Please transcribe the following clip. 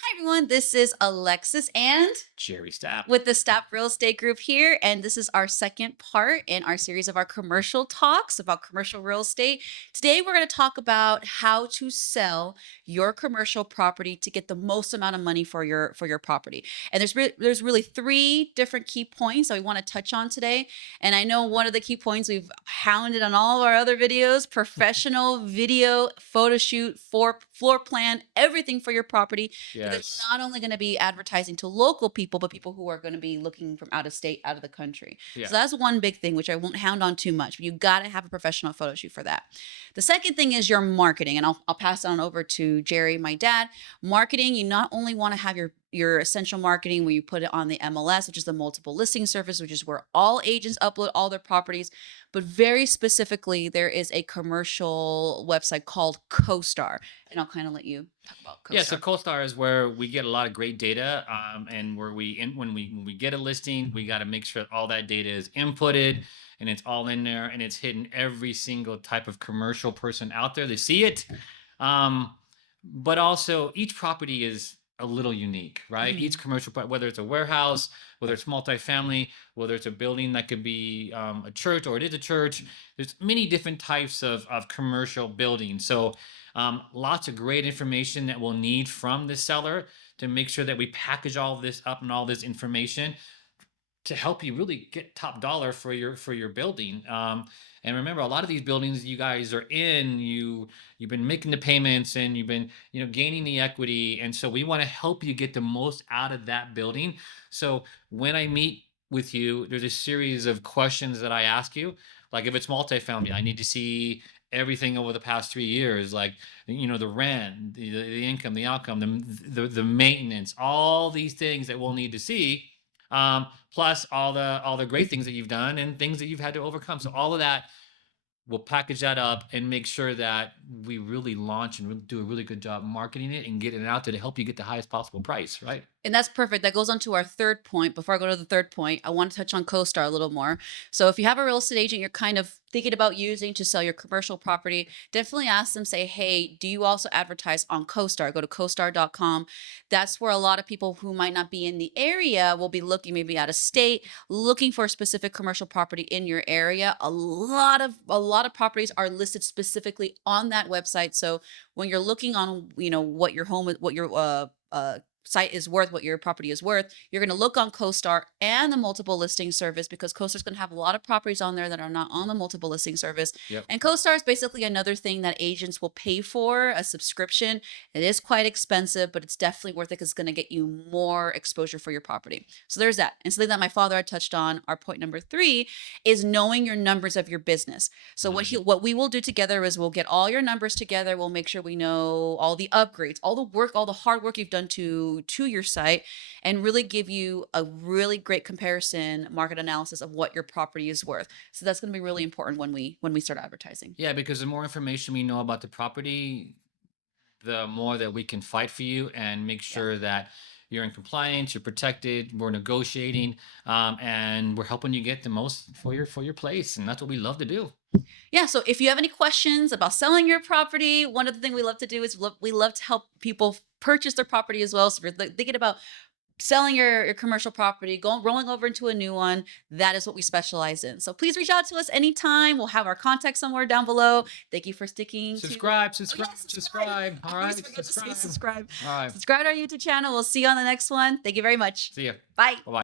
Hi, everyone. This is Alexis and Jerry Stapp. with the Stapp Real Estate Group here. And this is our second part in our series of our commercial talks about commercial real estate. Today, we're going to talk about how to sell your commercial property to get the most amount of money for your property. And there's really three different key points that we want to touch on today. And I know one of the key points we've hounded on all of our other videos: professional video, photo shoot, floor plan, everything for your property, because it's Yes. not only going to be advertising to local people, but people who are going to be looking from out of state, out of the country. Yeah. So that's one big thing, which I won't hound on too much, but you got to have a professional photo shoot for that. The second thing is your marketing. And I'll pass it on over to Jerry, my dad. Marketing, you not only want to have your essential marketing where you put it on the MLS, which is the multiple listing service, which is where all agents upload all their properties. But very specifically, there is a commercial website called CoStar. And I'll kind of let you talk about Yeah. So CoStar. CoStar is where we get a lot of great data, and where when we get a listing, we got to make sure all that data is inputted and it's all in there and it's hidden every single type of commercial person out there. They see it, um, but also each property is a little unique, right? Each Mhm. commercial, whether it's a warehouse, whether it's multifamily, whether it's a building that could be a church or it is a church. There's many different types of commercial buildings. So lots of great information that we'll need from the seller to make sure that we package all this up and all this information to help you really get top dollar for your building. And remember, a lot of these buildings you guys are in, you've been making the payments and you've been gaining the equity, and so we want to help you get the most out of that building. So when I meet with you, there's a series of questions that I ask you. Like if it's multifamily, I need to see everything over the past 3 years, like the rent, the income, the outcome, the maintenance, all these things that we'll need to see, plus all the great things that you've done and things that you've had to overcome. So all of that, we'll package that up and make sure that we really launch and do a really good job marketing it and getting it out there to help you get the highest possible price, right? And that's perfect. That goes on to our third point. Before I go to the third point, I want to touch on CoStar a little more. So if you have a real estate agent you're kind of thinking about using to sell your commercial property, definitely ask them, say, hey, do you also advertise on CoStar? Go to CoStar.com. That's where a lot of people who might not be in the area will be looking, maybe out of state, looking for a specific commercial property in your area. A lot of properties are listed specifically on that website. So when you're looking on, what your home, what your site is worth, what your property is worth, you're going to look on CoStar and the multiple listing service, because CoStar is going to have a lot of properties on there that are not on the multiple listing service. Yep. And CoStar is basically another thing that agents will pay for, a subscription. It is quite expensive, but it's definitely worth it because it's going to get you more exposure for your property. So there's that. And something that my father had touched on, our point number three, is knowing your numbers of your business. So what we will do together is we'll get all your numbers together. We'll make sure we know all the upgrades, all the work, all the hard work you've done to your site, and really give you a really great comparison market analysis of what your property is worth. So that's going to be really important when we start advertising. Yeah, because the more information we know about the property, the more that we can fight for you and make Yeah. sure that you're in compliance, you're protected, we're negotiating, and we're helping you get the most for your place, and that's what we love to do. Yeah. So if you have any questions about selling your property, one of the things we love to do is we love to help people purchase their property as well. So if you're thinking about selling your commercial property, going rolling over into a new one, that is what we specialize in. So please reach out to us anytime. We'll have our contact somewhere down below. Thank you for sticking to. Subscribe, Oh yeah, subscribe, subscribe. subscribe. I All always right, forget to say subscribe. subscribe. All right, Subscribe to our YouTube channel. We'll see you on the next one. Thank you very much. see ya. Bye. Bye bye.